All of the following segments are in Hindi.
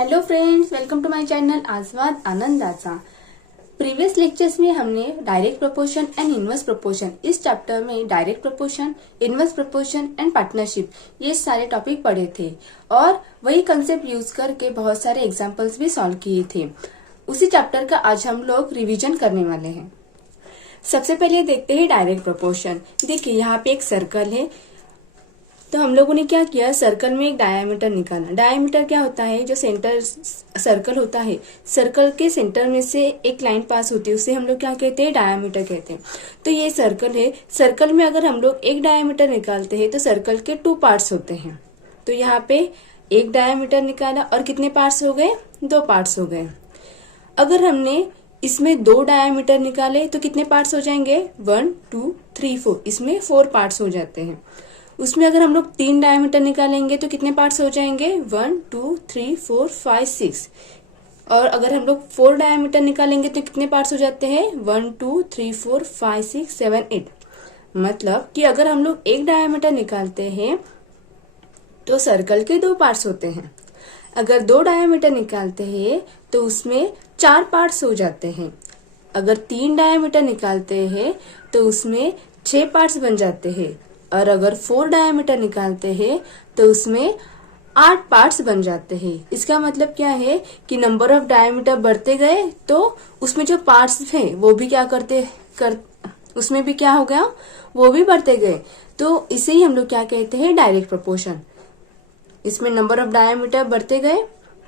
Hello friends, welcome to my channel Aswad Anandacha. Previous lectures में हमने direct proportion and inverse proportion, इस चैप्टर में direct proportion, inverse proportion and partnership ये सारे टॉपिक पढ़े थे और वही कंसेप्ट यूज करके बहुत सारे एग्जांपल्स भी सॉल्व किए थे। उसी चैप्टर का आज हम लोग रिवीजन करने वाले हैं। सबसे पहले देखते हैं डायरेक्ट प्रोपोर्शन। देखिए यहाँ पे एक सर्कल है, तो हम लोगों ने क्या किया, सर्कल में एक डायमीटर निकाला। डायमीटर क्या होता है, जो सेंटर सर्कल होता है, सर्कल के सेंटर में से एक लाइन पास होती है, उसे हम लोग क्या कहते हैं, डायमीटर कहते हैं। तो ये सर्कल है, सर्कल में अगर हम लोग एक डायमीटर निकालते हैं तो सर्कल के 2 पार्ट्स होते हैं। तो यहाँ पे एक डायमीटर निकाला और कितने पार्ट्स हो गए, 2 पार्ट्स हो गए। अगर हमने इसमें 2 डायमीटर निकाले तो कितने पार्ट्स हो जाएंगे, 1 2 3 4, इसमें 4 पार्ट्स हो जाते हैं। उसमें अगर हम लोग 3 डायमीटर निकालेंगे तो कितने पार्ट्स हो जाएंगे, 1 2 3 4 5 6। और अगर हम लोग 4 डायमीटर निकालेंगे तो कितने पार्ट्स हो जाते हैं, 1 2 3 4 5 6 7 8। मतलब कि अगर हम लोग एक डायमीटर निकालते हैं तो सर्कल के 2 पार्ट्स होते हैं। अगर 2 डायमीटर निकालते हैं तो उसमें 4 पार्ट्स हो जाते हैं। अगर 3 डायमीटर निकालते हैं तो उसमें 6 पार्ट्स बन जाते हैं। और अगर 4 डायमीटर निकालते हैं तो उसमें 8 पार्ट्स बन जाते हैं। इसका मतलब क्या है कि नंबर ऑफ डायमीटर बढ़ते गए तो उसमें जो पार्ट्स हैं वो भी क्या उसमें भी क्या हो गया, वो भी बढ़ते गए। तो इसे ही हम लोग क्या कहते हैं, डायरेक्ट प्रोपोर्शन। इसमें नंबर ऑफ डायमीटर बढ़ते गए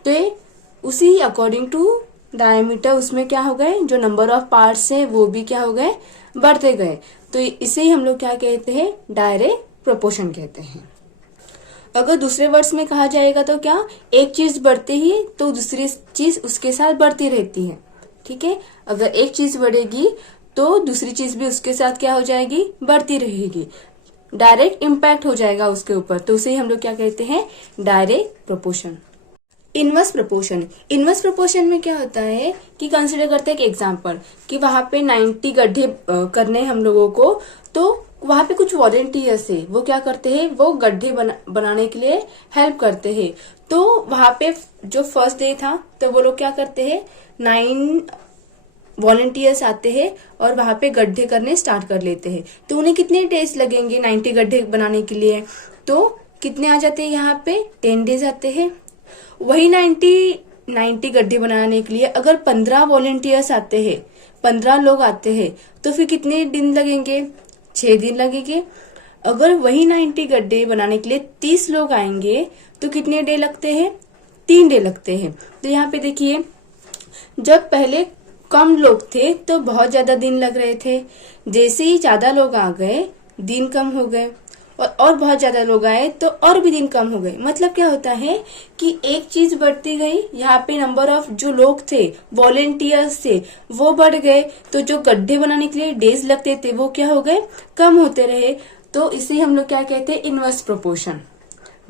तो उसी अकॉर्डिंग टू डायमीटर उसमें क्या हो गए, जो नंबर ऑफ पार्ट्स है वो भी क्या हो गए, बढ़ते गए। तो इसे ही हम लोग क्या कहते हैं, डायरेक्ट प्रोपोर्शन कहते हैं। अगर दूसरे वर्ड्स में कहा जाएगा तो क्या, एक चीज बढ़ती ही तो दूसरी चीज उसके साथ बढ़ती रहती है। ठीक है, अगर एक चीज बढ़ेगी तो दूसरी चीज भी उसके साथ क्या हो जाएगी, बढ़ती रहेगी। डायरेक्ट इम्पैक्ट हो जाएगा उसके ऊपर, तो उसे ही हम लोग क्या कहते हैं, direct proportion. Inverse proportion, inverse proportion में क्या होता है कि कंसिडर करते हैं एक एग्जांपल कि वहां पे 90 गड्ढे करने हम लोगों को, तो वहां पे कुछ वॉलंटियर्स है, वो क्या करते हैं, वो गड्ढे बनाने के लिए हेल्प करते हैं। तो वहां पे जो फर्स्ट डे था तो वो लोग क्या करते हैं, 9 वॉलंटियर्स आते हैं और वहां पे गड्ढे करने स्टार्ट कर लेते हैं। तो उन्हें कितने डेज लगेंगे 90 गड्ढे बनाने के लिए, तो कितने आ जाते हैं, यहाँ पे 10 डेज आते हैं। वही 90 गड्ढे बनाने के लिए अगर 15 वॉलंटियर्स आते हैं, 15 लोग आते हैं, तो फिर कितने दिन लगेंगे, 6 दिन लगेंगे। अगर वही 90 गड्ढे बनाने के लिए 30 लोग आएंगे तो कितने डे लगते हैं, 3 डे लगते हैं। तो यहाँ पे देखिए, जब पहले कम लोग थे तो बहुत ज्यादा दिन लग रहे थे, जैसे ही ज्यादा लोग आ गए दिन कम हो गए, और बहुत ज्यादा लोग आए तो और भी दिन कम हो गए। मतलब क्या होता है कि एक चीज बढ़ती गई, यहाँ पे नंबर ऑफ जो लोग थे, वॉलेंटियर्स थे, वो बढ़ गए, तो जो गड्ढे बनाने के लिए डेज लगते थे वो क्या हो गए, कम होते रहे। तो इसे हम लोग क्या कहते हैं, इनवर्स प्रोपोर्शन।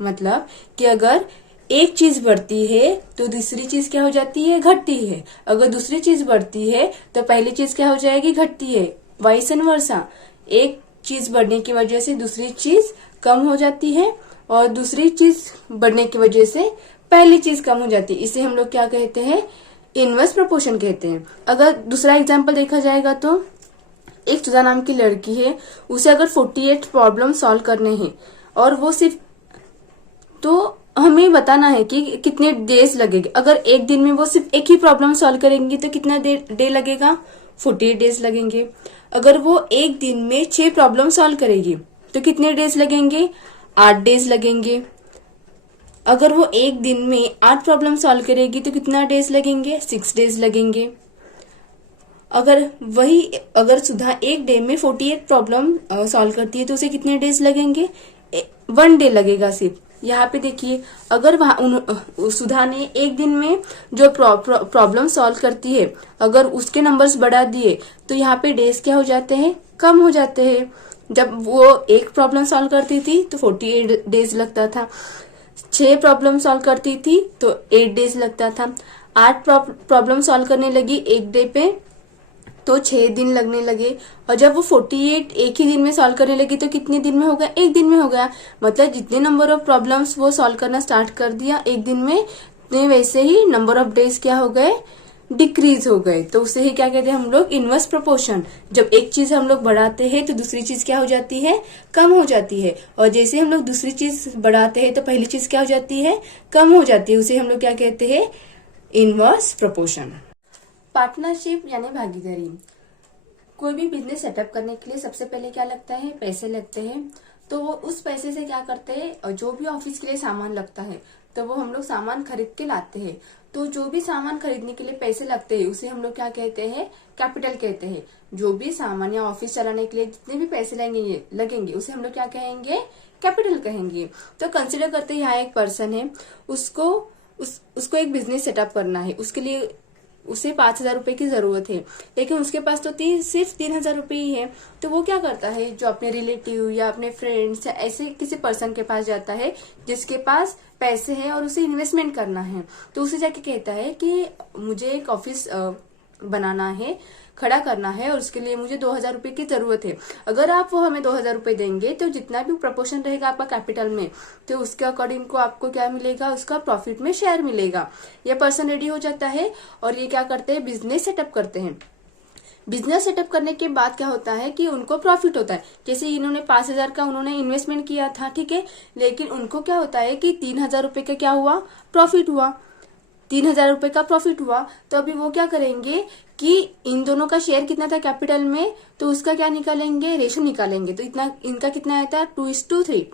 मतलब कि अगर एक चीज बढ़ती है तो दूसरी चीज क्या हो जाती है, घटती है। अगर दूसरी चीज बढ़ती है तो पहली चीज क्या हो जाएगी, घटती है। वाइस एंड वर्सा, एक चीज बढ़ने की वजह से दूसरी चीज कम हो जाती है और दूसरी चीज बढ़ने की वजह से पहली चीज कम हो जाती है। इसे हम लोग क्या कहते हैं, इनवर्स प्रोपोर्शन कहते हैं। अगर दूसरा एग्जांपल देखा जाएगा तो एक सुधा नाम की लड़की है, उसे अगर 48 प्रॉब्लम सॉल्व करने हैं और वो सिर्फ, तो हमें बताना है कि कितने डेज लगेंगे। अगर एक दिन में वो सिर्फ एक ही प्रॉब्लम सॉल्व करेंगी तो कितना डे लगेगा, 48 डेज लगेंगे। अगर वो एक दिन में 6 प्रॉब्लम सॉल्व करेगी तो कितने डेज लगेंगे, 8 डेज लगेंगे। अगर वो एक दिन में 8 प्रॉब्लम सॉल्व करेगी तो कितना डेज लगेंगे, 6 डेज लगेंगे। अगर सुधा एक डे में 48 प्रॉब्लम सॉल्व करती है तो उसे कितने डेज लगेंगे, 1 डे लगेगा सिर्फ। यहाँ पे देखिए, अगर सुधा ने एक दिन में जो प्रॉब्लम सॉल्व करती है, अगर उसके नंबर्स बढ़ा दिए तो यहाँ पे डेज क्या हो जाते हैं, कम हो जाते हैं। जब वो एक प्रॉब्लम सॉल्व करती थी तो 48 डेज लगता था, 6 प्रॉब्लम सॉल्व करती थी तो 8 डेज लगता था, 8 प्रॉब्लम सॉल्व करने लगी एक डे पे तो 6 दिन लगने लगे, और जब वो 48 एक ही दिन में सॉल्व करने लगी तो कितने दिन में हो गया, एक दिन में हो गया। मतलब जितने नंबर ऑफ प्रॉब्लम्स वो सॉल्व करना स्टार्ट कर दिया एक दिन में, जितने वैसे ही नंबर ऑफ डेज क्या हो गए, डिक्रीज हो गए। तो उसे ही क्या कहते हैं हम लोग, इनवर्स प्रोपोर्शन। जब एक चीज हम लोग बढ़ाते हैं तो दूसरी चीज क्या हो जाती है, कम हो जाती है। और जैसे हम लोग दूसरी चीज बढ़ाते हैं तो पहली चीज क्या हो जाती है, कम हो जाती है। उसे हम लोग क्या कहते हैं, इनवर्स प्रोपोर्शन। पार्टनरशिप यानी भागीदारी। कोई भी बिजनेस सेटअप करने के लिए सबसे पहले क्या लगता है, पैसे लगते हैं। तो वो उस पैसे से क्या करते हैं, और जो भी ऑफिस के लिए सामान लगता है तो वो हम लोग सामान खरीद के लाते हैं। तो जो भी सामान खरीदने के लिए पैसे लगते हैं उसे हम लोग क्या कहते हैं, कैपिटल कहते हैं। जो भी सामान या ऑफिस चलाने के लिए जितने भी पैसे लगेंगे उसे हम लोग क्या कहेंगे, कैपिटल कहेंगे। तो कंसिडर करते हैं यहाँ एक पर्सन है, उसको एक बिजनेस सेटअप करना है। उसके लिए उसे 5,000 रुपए की जरूरत है, लेकिन उसके पास तो सिर्फ 3,000 रुपए ही है। तो वो क्या करता है, जो अपने रिलेटिव या अपने फ्रेंड्स या ऐसे किसी पर्सन के पास जाता है जिसके पास पैसे है और उसे इन्वेस्टमेंट करना है। तो उसे जाके कहता है कि मुझे एक ऑफिस बनाना है, खड़ा करना है, और उसके लिए मुझे 2,000 रुपए की जरूरत है। अगर आप वो हमें 2,000 रुपए देंगे तो जितना भी प्रपोर्शन रहेगा आपका कैपिटल में, तो उसके अकॉर्डिंग को आपको क्या मिलेगा, उसका प्रॉफिट में शेयर मिलेगा। ये पर्सन रेडी हो जाता है और ये क्या करते हैं, बिजनेस सेटअप करते हैं। बिजनेस सेटअप करने के बाद क्या होता है कि उनको प्रॉफिट होता है। जैसे इन्होंने 5,000 का उन्होंने इन्वेस्टमेंट किया था, ठीक है, लेकिन उनको क्या होता है कि 3,000 रुपए का क्या हुआ, प्रॉफिट हुआ। 3,000 रुपए का प्रॉफिट हुआ। तो अभी वो क्या करेंगे कि इन दोनों का शेयर कितना था कैपिटल में, तो उसका क्या निकालेंगे, रेशो निकालेंगे। तो इतना इनका कितना आया था, 2:3।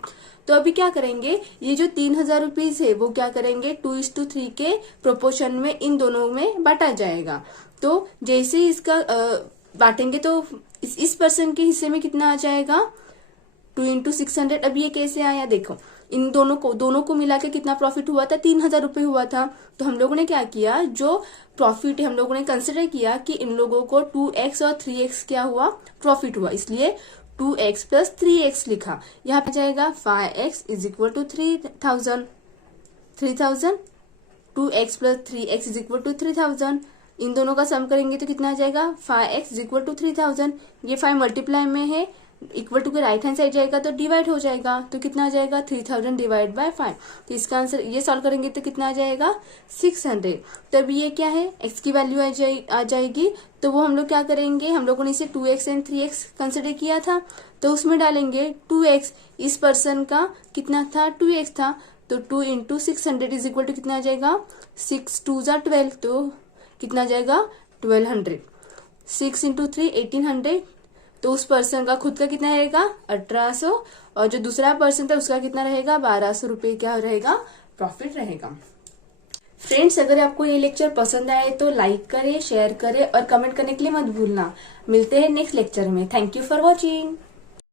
तो अभी क्या करेंगे, ये जो 3,000 रुपीज है वो क्या करेंगे, 2:3 के प्रोपोर्शन में इन दोनों में बांटा जाएगा। तो जैसे ही इसका बांटेंगे तो इस पर्सन के हिस्से में कितना आ जाएगा, 2 × 600। अब ये कैसे आया, देखो इन दोनों को मिला के कितना प्रॉफिट हुआ था, 3,000 रुपए हुआ था। तो हम लोगों ने क्या किया, जो प्रॉफिट है हम लोगों ने कंसिडर किया कि इन लोगों को 2x और 3x क्या हुआ, प्रॉफिट हुआ, इसलिए 2x + 3x लिखा। यहाँ पे जाएगा 5x = 3,000, 2x + 3x = 3,000। इन दोनों का सम करेंगे तो कितना आ जाएगा, 5x = 3,000। ये 5 मल्टीप्लाई में है, इक्वल टू के राइट हैंड साइड जाएगा तो डिवाइड हो जाएगा। तो कितना आ जाएगा, 3,000 / 5। तो इसका आंसर ये सॉल्व करेंगे तो कितना आ जाएगा, 600। तब ये क्या है, x की वैल्यू आ जाएगी। तो वो हम लोग क्या करेंगे, हम लोगों ने इसे 2x और 3x कंसिडर किया था, तो उसमें डालेंगे 2x। इस पर्सन का कितना था, 2x था। तो 2 × 600 = कितना आ जाएगा, 6 × 2 = 12। तो कितना आ जाएगा, 1200। 6 × 3 1800। तो उस पर्सन का खुद का कितना रहेगा, 1800, और जो दूसरा पर्सन था उसका कितना रहेगा, 1,200 रुपए क्या रहेगा, प्रॉफिट रहेगा। फ्रेंड्स, अगर आपको ये लेक्चर पसंद आए तो लाइक करें, शेयर करें और कमेंट करने के लिए मत भूलना। मिलते हैं नेक्स्ट लेक्चर में। Thank you for watching.